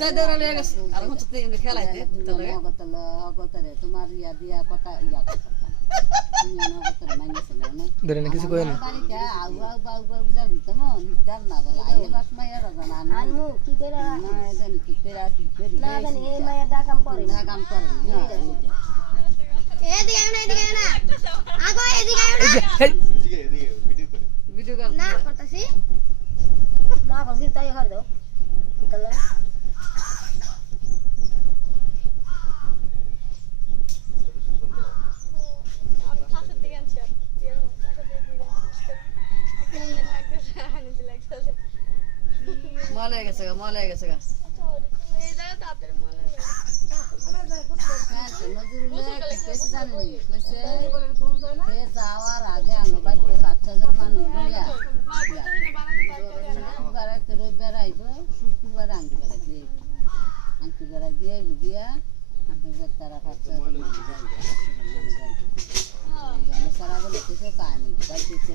তাই দৌড়া লিয়ে গেছে আর হচ্ছে খেলাইতে অগতরে তোমার ইয়া দিয়া কথা ইয়া কথা তুমি অগতরে মাইনেছে না ধরে না কিছু কই না বাড়িতে আউ আউ বাউ বাউ যাবি তো নিতার না বলা আইলে বাস মাইয়া রাজান আনু কি করে না জানি কি করি না জানি এই মায়া দা কাম করে না কাম করে এদিকে আয় না এদিকে আয় না আগো এদিকে আয় না ভিডিও কল না করতেছি না বসি তাই হার দাও তাহলে মল হয়ে গেছে যাওয়ার আগে আমার বাড়িতে 7,000 মানুষ বেড়াইব শুক্রবার আংটি বেড়া দিয়ে বুঝিয়া আমাদের তারা 5,000 মানুষ সারা বলে কিছু পায়নি বাড়িতে